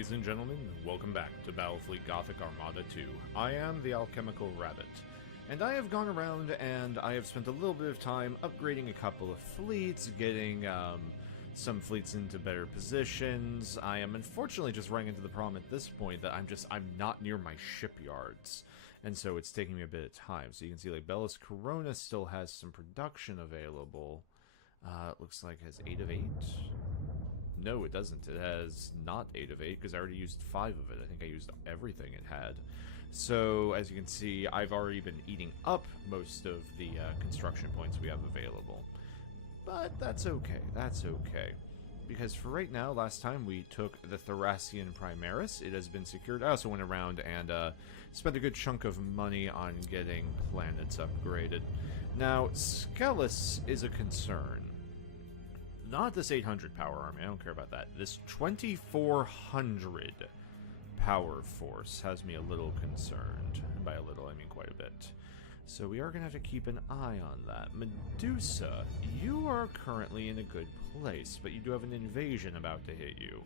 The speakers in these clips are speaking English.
Ladies and gentlemen, welcome back to Battlefleet Gothic Armada 2. I am the Alchemical Rabbit, and I have gone around and I have spent a little bit of time upgrading a couple of fleets, getting some fleets into better positions. I am unfortunately just running into the problem at this point that I'm not near my shipyards, and so it's taking me a bit of time. So you can see like Bellis Corona still has some production available. It looks like it has 8 of 8. No, it doesn't. It has not 8 of 8, because I already used 5 of it. I think I used everything it had. So, as you can see, I've already been eating up most of the construction points we have available. But that's okay. That's okay. Because for right now, last time we took the Thracian Primaris. It has been secured. I also went around and spent a good chunk of money on getting planets upgraded. Now, Skelis is a concern. Not this 800 power army, I don't care about that. This 2400 power force has me a little concerned. And by a little, I mean quite a bit. So we are going to have to keep an eye on that. Medusa, you are currently in a good place, but you do have an invasion about to hit you.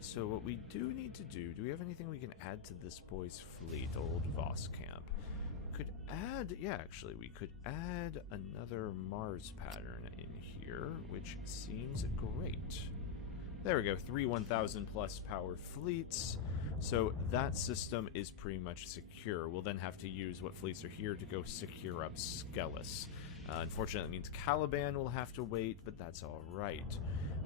So what we do need to do we have anything we can add to this boy's fleet, old Voss camp? Could add, yeah, actually, we could add another Mars pattern in here, which seems great. There we go, 3 1,000 plus power fleets. So that system is pretty much secure. We'll then have to use what fleets are here to go secure up Skelis. Unfortunately, it means Caliban will have to wait, but that's alright.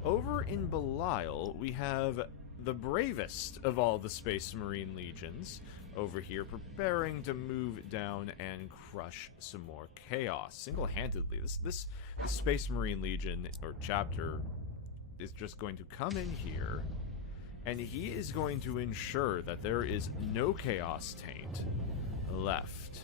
Over in Belial, we have the bravest of all the Space Marine legions over here, preparing to move down and crush some more chaos single-handedly. This Space Marine Legion or chapter is just going to come in here, and he is going to ensure that there is no chaos taint left.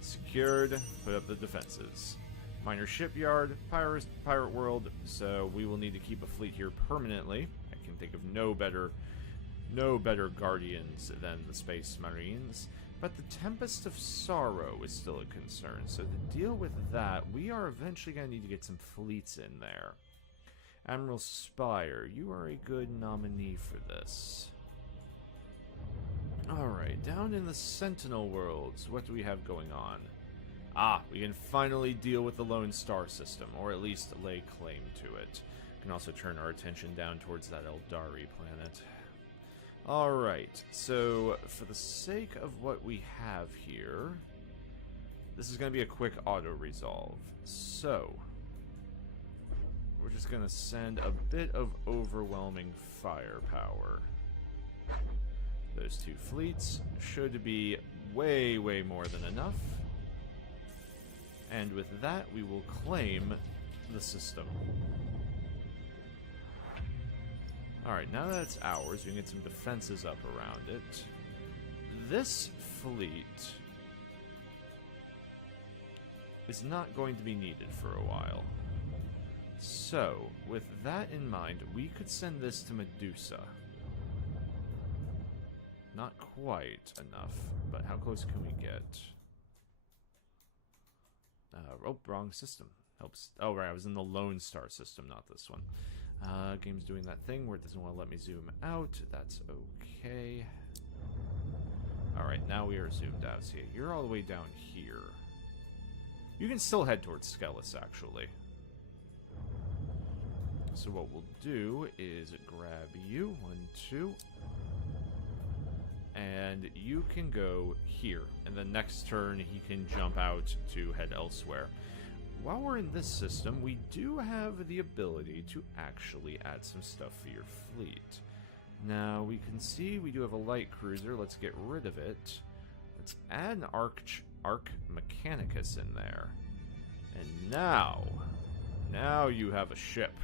Secured. Put up the defenses. Minor shipyard, pirate world. So we will need to keep a fleet here permanently. I can think of no better guardians than the Space Marines, but the Tempest of Sorrow is still a concern. So to deal with that, we are eventually going to need to get some fleets in there. Admiral Spire, you are a good nominee for this. Alright, down in the Sentinel worlds, what do we have going on? Ah, we can finally deal with the Lone Star system, or at least lay claim to it. We can also turn our attention down towards that Eldari planet. Alright, so for the sake of what we have here, this is going to be a quick auto-resolve. So, we're just going to send a bit of overwhelming firepower. Those 2 fleets should be way, way more than enough. And with that, we will claim the system. Alright, now that it's ours, we can get some defenses up around it. This fleet is not going to be needed for a while. So, with that in mind, we could send this to Medusa. Not quite enough, but how close can we get? Oh, wrong system. Helps. Oh, right, I was in the Lone Star system, not this one. Game's doing that thing where it doesn't want to let me zoom out. That's okay. Alright, now we are zoomed out. So yeah, you're all the way down here. You can still head towards Skelis, actually. So what we'll do is grab you. 1, 2. And you can go here. And then next turn, he can jump out to head elsewhere. While we're in this system, we do have the ability to actually add some stuff for your fleet. Now, we can see we do have a light cruiser. Let's get rid of it. Let's add an Arc Mechanicus in there. And now you have a ship.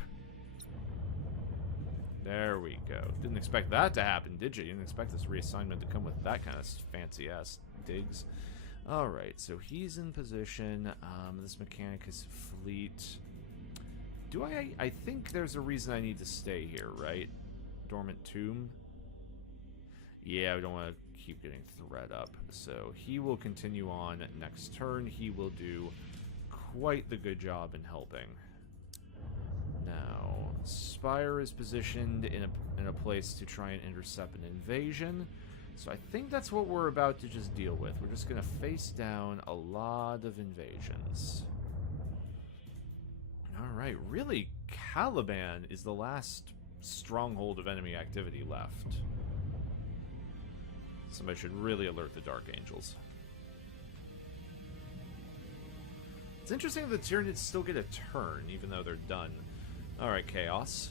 There we go. Didn't expect that to happen, did you? You didn't expect this reassignment to come with that kind of fancy-ass digs. Alright, so he's in position. This Mechanicus fleet. Do I think there's a reason I need to stay here, right? Dormant Tomb? Yeah, we don't want to keep getting threat up. So he will continue on next turn. He will do quite the good job in helping. Now, Spire is positioned in a place to try and intercept an invasion. So I think that's what we're about to just deal with. We're just going to face down a lot of invasions. Alright, really, Caliban is the last stronghold of enemy activity left. Somebody should really alert the Dark Angels. It's interesting that the Tyranids still get a turn, even though they're done. Alright, Chaos.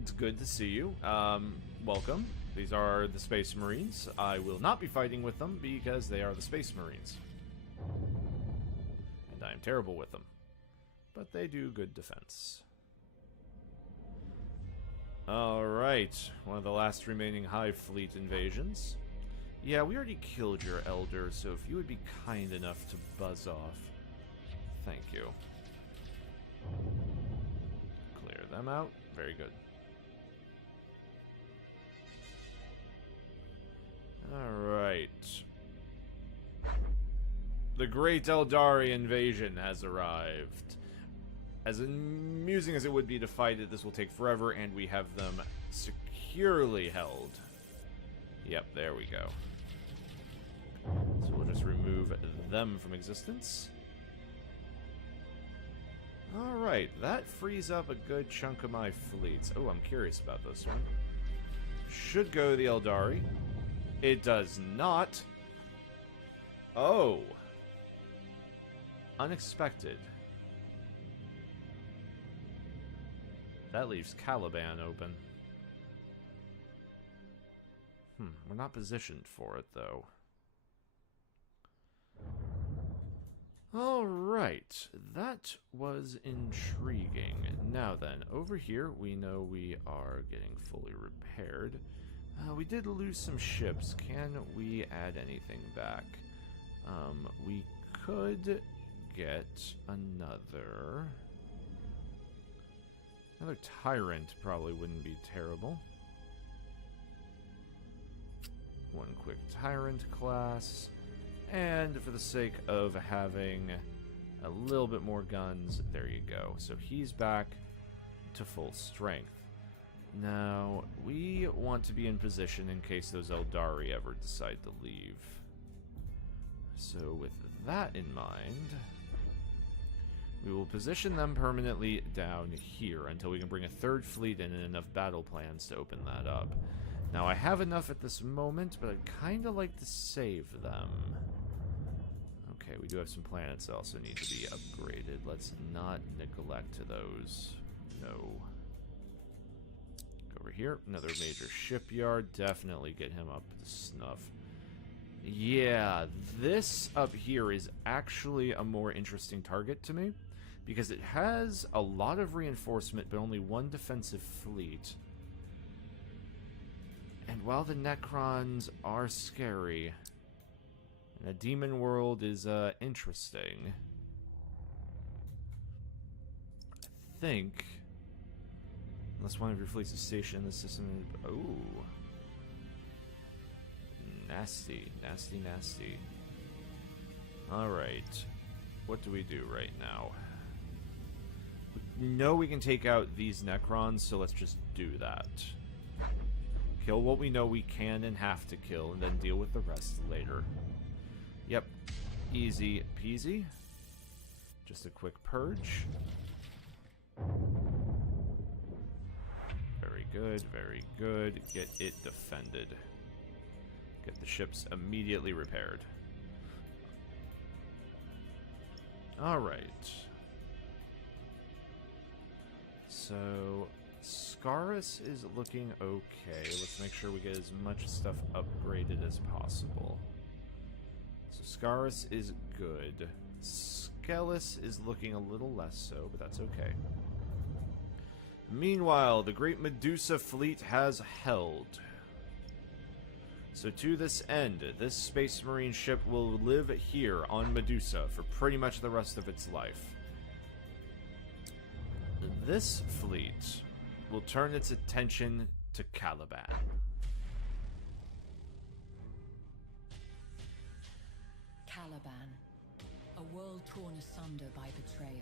It's good to see you. Welcome. These are the Space Marines. I will not be fighting with them because they are the Space Marines. And I am terrible with them. But they do good defense. Alright, one of the last remaining Hive Fleet invasions. Yeah, we already killed your Elder, so if you would be kind enough to buzz off. Thank you. Clear them out. Very good. Alright. The Great Eldari invasion has arrived. As amusing as it would be to fight it, this will take forever, and we have them securely held. Yep, there we go. So we'll just remove them from existence. Alright, that frees up a good chunk of my fleets. Oh, I'm curious about this one. Should go to the Eldari. It does not. Oh. Unexpected. That leaves Caliban open. We're not positioned for it, though. Alright, that was intriguing. Now then, over here, we know we are getting fully repaired. We did lose some ships. Can we add anything back? We could get another Tyrant probably wouldn't be terrible. One quick Tyrant class. And for the sake of having a little bit more guns, there you go. So he's back to full strength. Now, we want to be in position in case those Eldari ever decide to leave. So with that in mind, we will position them permanently down here until we can bring a third fleet in and enough battle plans to open that up. Now, I have enough at this moment, but I'd kind of like to save them. Okay, we do have some planets that also need to be upgraded. Let's not neglect those. No. Over here, another major shipyard. Definitely get him up to snuff. Yeah, this up here is actually a more interesting target to me, because it has a lot of reinforcement, but only one defensive fleet. And while the Necrons are scary, and the Demon World is interesting, I think, unless one of your fleets is stationed in the system. Oh. Nasty, nasty, nasty. Alright. What do we do right now? We know we can take out these Necrons, so let's just do that. Kill what we know we can and have to kill, and then deal with the rest later. Yep. Easy peasy. Just a quick purge. Very good, very good. Get it defended. Get the ships immediately repaired. Alright. So, Scarus is looking okay. Let's make sure we get as much stuff upgraded as possible. So Scarus is good. Skelis is looking a little less so, but that's okay. Meanwhile, the Great Medusa fleet has held. So to this end, this Space Marine ship will live here on Medusa for pretty much the rest of its life. This fleet will turn its attention to Caliban. Caliban, a world torn asunder by betrayal,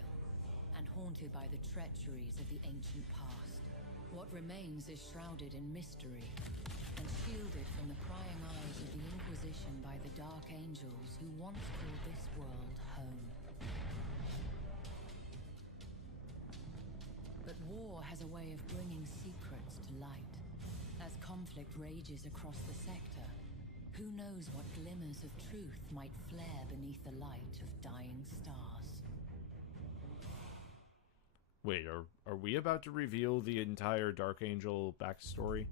and haunted by the treacheries of the ancient past. What remains is shrouded in mystery and shielded from the prying eyes of the Inquisition by the Dark Angels who once called this world home. But war has a way of bringing secrets to light. As conflict rages across the sector, who knows what glimmers of truth might flare beneath the light of dying stars. Wait, are we about to reveal the entire Dark Angel backstory?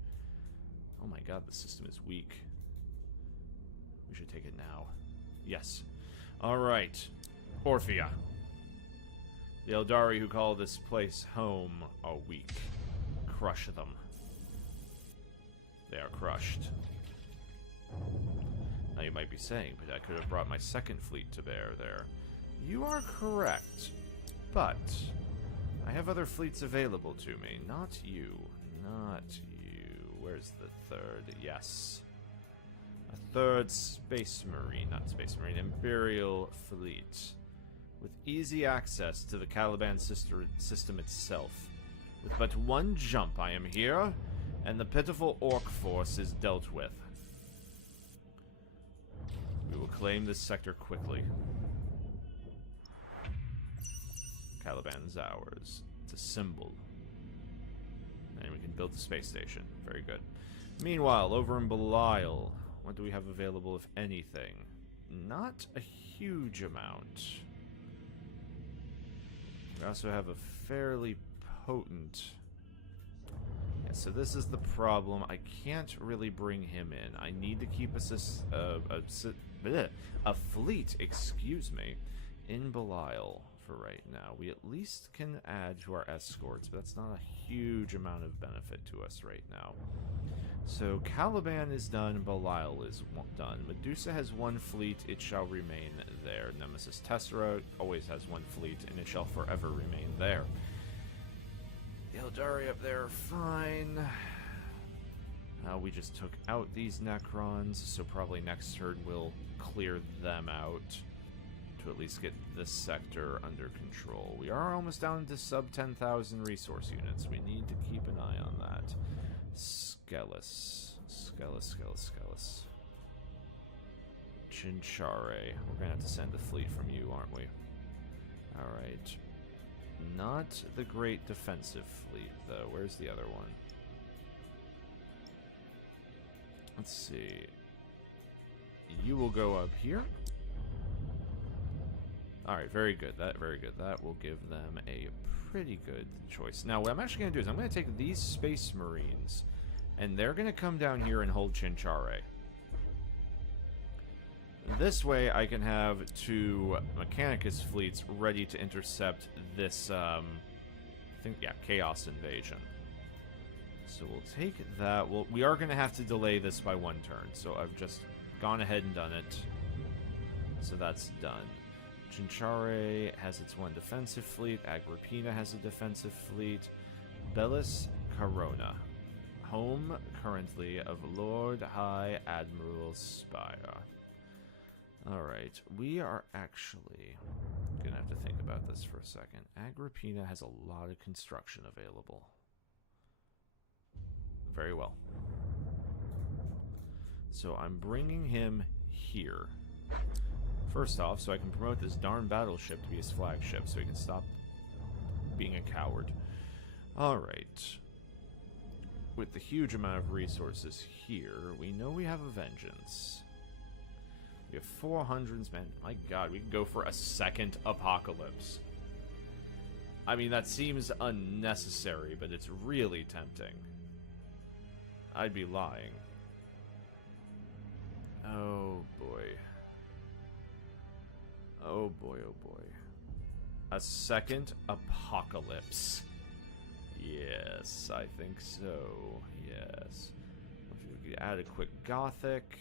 Oh my god, the system is weak. We should take it now. Yes. Alright. Orphea. The Eldari who call this place home are weak. Crush them. They are crushed. Now you might be saying, but I could have brought my second fleet to bear there. You are correct. But I have other fleets available to me. Not you. Not you. Where's the third? Yes. A third Space Marine. Not Space Marine. Imperial fleet. With easy access to the Caliban system itself. With but one jump, I am here, and the pitiful orc force is dealt with. We will claim this sector quickly. Caliban's ours. It's a symbol. And we can build the space station. Very good. Meanwhile, over in Belial, what do we have available, if anything? Not a huge amount. We also have a fairly potent... Yeah, so this is the problem. I can't really bring him in. I need to keep a fleet, excuse me, in Belial for right now. We at least can add to our escorts, but that's not a huge amount of benefit to us right now. So Caliban is done, Belial is done. Medusa has one fleet, it shall remain there. Nemesis Tessera always has one fleet, and it shall forever remain there. The Eldari up there are fine. We just took out these Necrons, so probably next turn we'll clear them out to at least get this sector under control. We are almost down to sub 10,000 resource units. We need to keep an eye on that. Skelis. Chinchare. We're gonna have to send a fleet from you, aren't we? Alright. Not the great defensive fleet, though. Where's the other one? Let's see. You will go up here. Alright, very good. Very good. That will give them a pretty good choice. Now, what I'm actually going to do is I'm going to take these Space Marines, and they're going to come down here and hold Chinchare. This way, I can have two Mechanicus fleets ready to intercept this, Chaos Invasion. So we'll take that. We are going to have to delay this by one turn, so I've just gone ahead and done it. So that's done. Chinchare has its one defensive fleet. Agrippina has a defensive fleet. Bellis Corona. Home, currently, of Lord High Admiral Spire. Alright, we are actually going to have to think about this for a second. Agrippina has a lot of construction available. Very well. So I'm bringing him here. First off, so I can promote this darn battleship to be his flagship, so he can stop being a coward. Alright. With the huge amount of resources here, we know we have a vengeance. We have 400s, man. My god, we can go for a second apocalypse. I mean, that seems unnecessary, but it's really tempting. I'd be lying. Oh boy. Oh boy, oh boy. A second apocalypse. Yes, I think so. Yes. We could add a quick Gothic.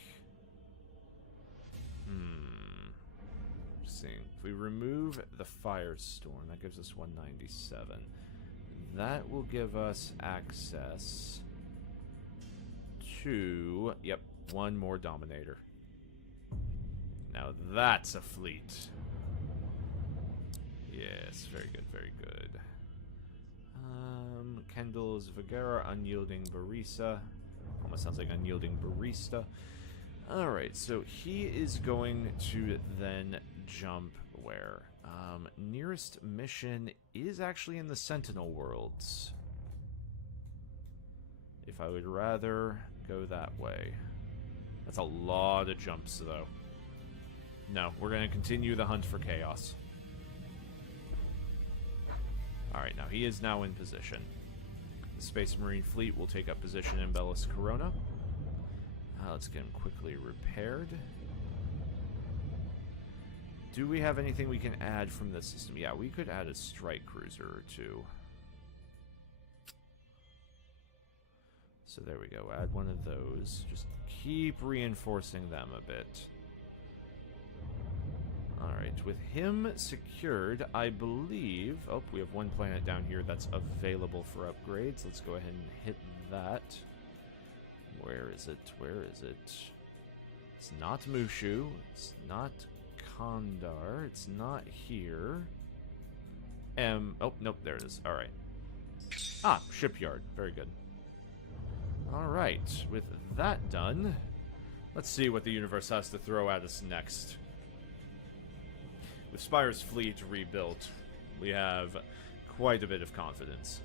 Seeing. If we remove the Firestorm, that gives us 197. That will give us access to, yep, one more Dominator. Now that's a fleet. Yes, very good, very good. Kendall's Vigera, Unyielding Barista. Almost sounds like Unyielding Barista. Alright, so he is going to then jump where? Nearest mission is actually in the Sentinel worlds. If I would rather go that way. That's a lot of jumps, though. No, we're going to continue the hunt for chaos. Alright, now he is now in position. The Space Marine fleet will take up position in Bellis Corona. Let's get him quickly repaired. Do we have anything we can add from this system? Yeah, we could add a strike cruiser or two. So there we go. Add one of those. Just keep reinforcing them a bit. Alright, with him secured, I believe... Oh, we have one planet down here that's available for upgrades. Let's go ahead and hit that. Where is it? Where is it? It's not Mushu. It's not Kandar. It's not here. Oh, nope, there it is. Alright. Ah, Shipyard. Very good. Alright, with that done, let's see what the universe has to throw at us next. With Spire's fleet rebuilt, we have quite a bit of confidence.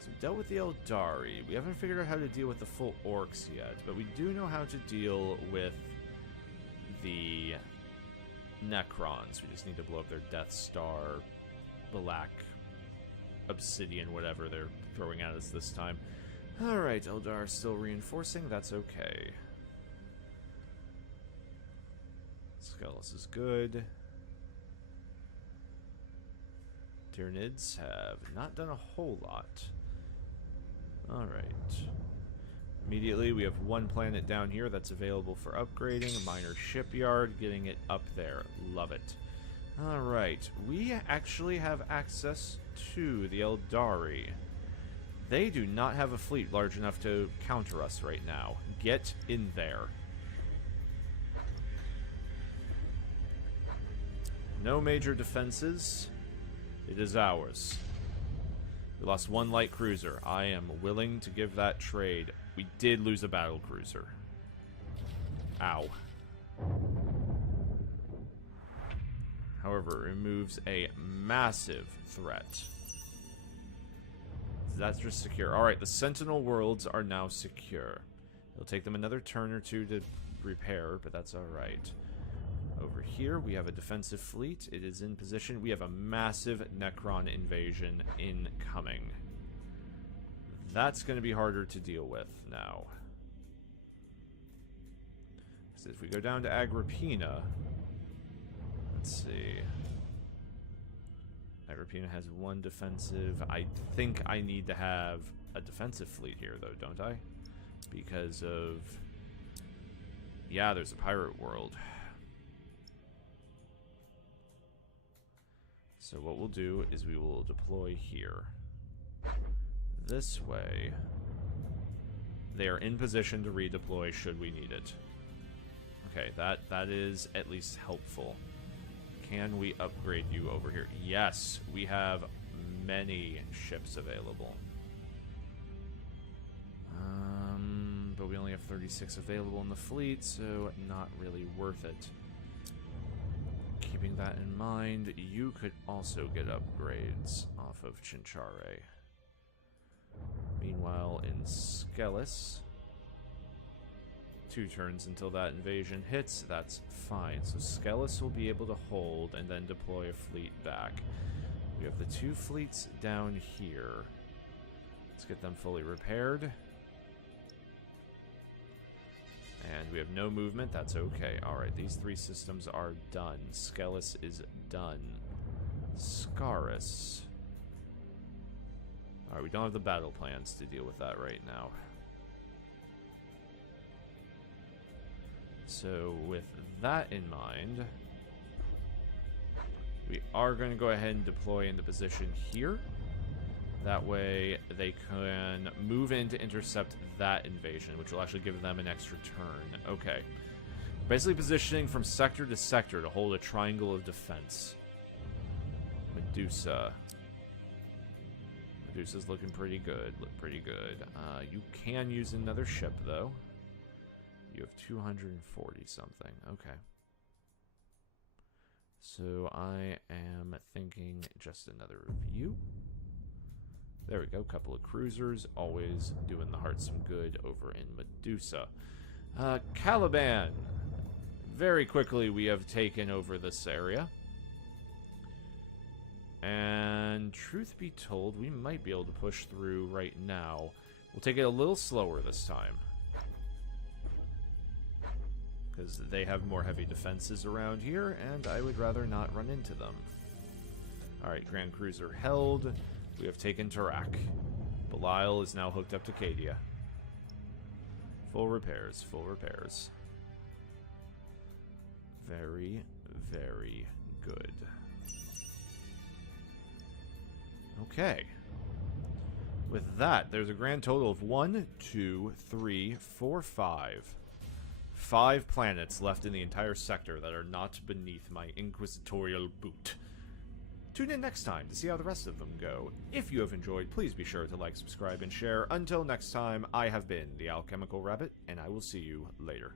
So we dealt with the Eldari. We haven't figured out how to deal with the full orcs yet, but we do know how to deal with the Necrons. We just need to blow up their Death Star, Black, Obsidian, whatever they're throwing at us this time. Alright, Eldar still reinforcing. That's okay. Skelos is good. Tyranids have not done a whole lot. Alright. Immediately, we have one planet down here that's available for upgrading. A minor shipyard, getting it up there. Love it. Alright. We actually have access to the Eldari. They do not have a fleet large enough to counter us right now. Get in there. No major defenses. It is ours. We lost one light cruiser. I am willing to give that trade. We did lose a battle cruiser. Ow. However, it removes a massive threat. That's just secure. Alright, the Sentinel worlds are now secure. It'll take them another turn or two to repair, but that's alright. Over here, we have a defensive fleet. It is in position. We have a massive Necron invasion incoming. That's going to be harder to deal with now. So if we go down to Agrippina, let's see. Agrippina has one defensive. I think I need to have a defensive fleet here, though, don't I? Because of... Yeah, there's a pirate world. So what we'll do is we will deploy here. This way, they are in position to redeploy should we need it. Okay, that is at least helpful. Can we upgrade you over here? Yes, we have many ships available. But we only have 36 available in the fleet, so not really worth it. Keeping that in mind, you could also get upgrades off of Chinchare. Meanwhile, in Skelos, 2 turns until that invasion hits. That's fine. So Skelos will be able to hold and then deploy a fleet back. We have the 2 fleets down here. Let's get them fully repaired. And we have no movement. That's okay. Alright, these 3 systems are done. Skelos is done. Scaris. Alright, we don't have the battle plans to deal with that right now. So, with that in mind, we are going to go ahead and deploy into position here. That way, they can move in to intercept that invasion, which will actually give them an extra turn. Okay. Basically positioning from sector to sector to hold a triangle of defense. Medusa. Medusa's looking pretty good. Look pretty good. You can use another ship, though. You have 240 something. Okay. So I am thinking just another review. There we go. Couple of cruisers. Always doing the heart some good over in Medusa. Caliban. Very quickly, we have taken over this area. And truth be told, we might be able to push through right now. We'll take it a little slower this time, because they have more heavy defenses around here, and I would rather not run into them. Alright, Grand Cruiser held. We have taken Tarak. Belial is now hooked up to Cadia. Full repairs, full repairs. Very, very good. Okay. With that, there's a grand total of 1, 2, 3, 4, 5. 5 planets left in the entire sector that are not beneath my inquisitorial boot. Tune in next time to see how the rest of them go. If you have enjoyed, please be sure to like, subscribe, and share. Until next time, I have been the Alchemical Rabbit, and I will see you later.